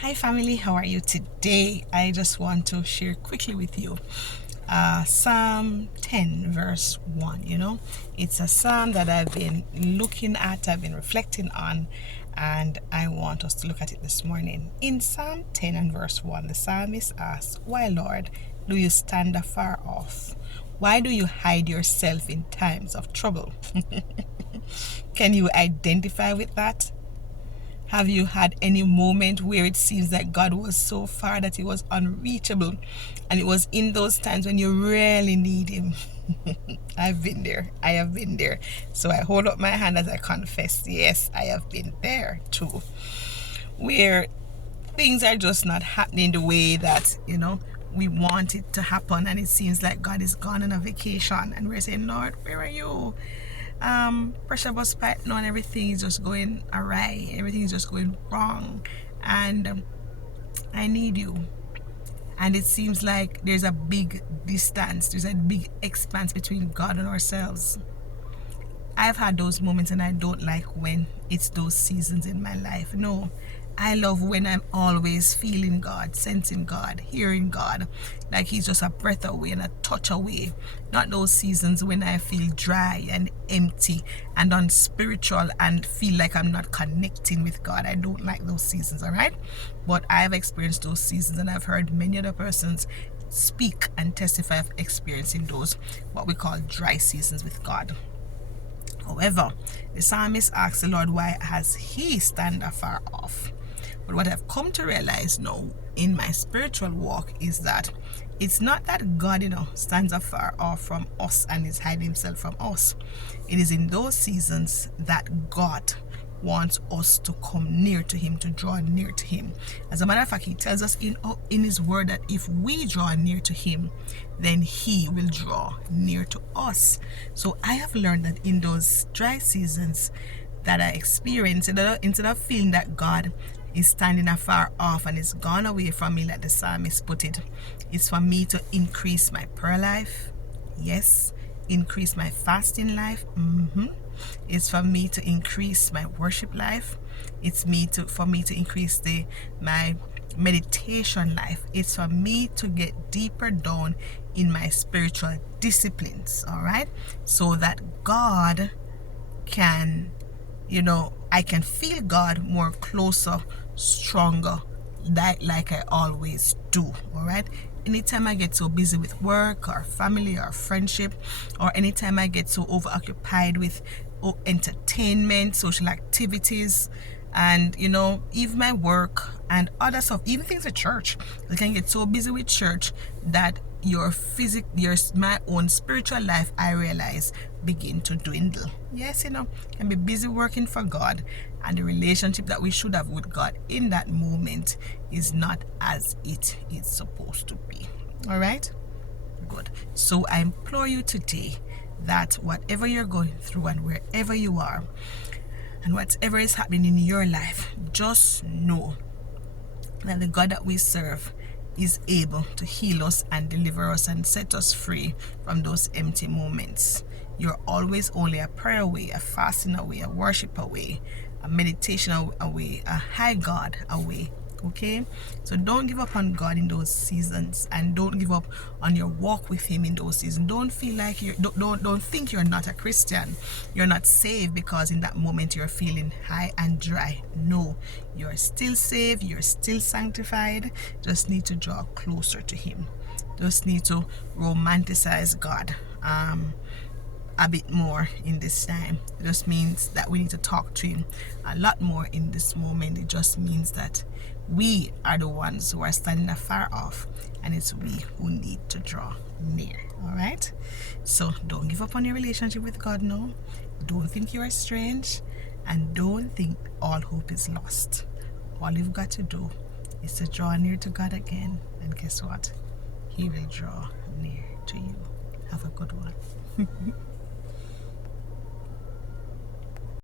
Hi family, how are you today? I just want to share quickly with you Psalm 10 verse 1. It's a psalm that I've been looking at, I've been reflecting on, and I want us to look at it this morning. In Psalm 10 and verse 1, the psalmist asks, "Why, Lord, do you stand afar off? Why do you hide yourself in times of trouble?" Can you identify with that? Have you had any moment where it seems that God was so far that he was unreachable? And it was in those times when you really need him. I've been there. I have been there. So I hold up my hand as I confess. Yes, I have been there too. Where things are just not happening the way that, we want it to happen. And it seems like God is gone on a vacation. And we're saying, "Lord, where are you?" Pressure bus pipe now and everything is just going awry, everything is just going wrong, and I need you. And it seems like there's a big distance, there's a big expanse between God and ourselves. I've had those moments, and I don't like when it's those seasons in my life. No, I love when I'm always feeling God, sensing God, hearing God, like he's just a breath away and a touch away. Not those seasons when I feel dry and empty and unspiritual and feel like I'm not connecting with God. I don't like those seasons, all right? But I've experienced those seasons, and I've heard many other persons speak and testify of experiencing those, what we call dry seasons with God. However, the psalmist asks the Lord, why has he stand afar off? But what I've come to realize now in my spiritual walk is that it's not that God, stands afar off from us and is hiding himself from us. It is in those seasons that God wants us to come near to him, to draw near to him. As a matter of fact, he tells us in his word that if we draw near to him, then he will draw near to us. So I have learned that in those dry seasons that I experience, instead of feeling that God is standing afar off and is gone away from me, like the psalmist put it, it's for me to increase my prayer life. Yes, increase my fasting life. It's for me to increase my worship life. It's for me to increase my meditation life. It's for me to get deeper down in my spiritual disciplines, all right? So that God can, I can feel God more closer, stronger, like I always do, all right? Anytime I get so busy with work or family or friendship, or anytime I get so overoccupied with entertainment, social activities, and even my work and other stuff, even things at church, I can get so busy with church that my own spiritual life, I realize, begin to dwindle. Yes, can be busy working for God, and the relationship that we should have with God in that moment is not as it is supposed to be. All right, good. So I implore you today that whatever you're going through and wherever you are and whatever is happening in your life, just know that the God that we serve is able to heal us and deliver us and set us free from those empty moments. You're always only a prayer away, a fasting away, a worship away, a meditation away, a high God away. Okay, so don't give up on God in those seasons, and don't give up on your walk with him in those seasons. Don't feel like don't think you're not a Christian, you're not saved because in that moment you're feeling high and dry. No, you're still saved, you're still sanctified. Just need to draw closer to him. Just need to romanticize God a bit more in this time. It just means that we need to talk to him a lot more in this moment. It just means that we are the ones who are standing afar off, and it's we who need to draw near. All right, so don't give up on your relationship with God now. Don't think you are strange, and don't think all hope is lost. All you've got to do is to draw near to God again, and guess what? He will draw near to you. Have a good one.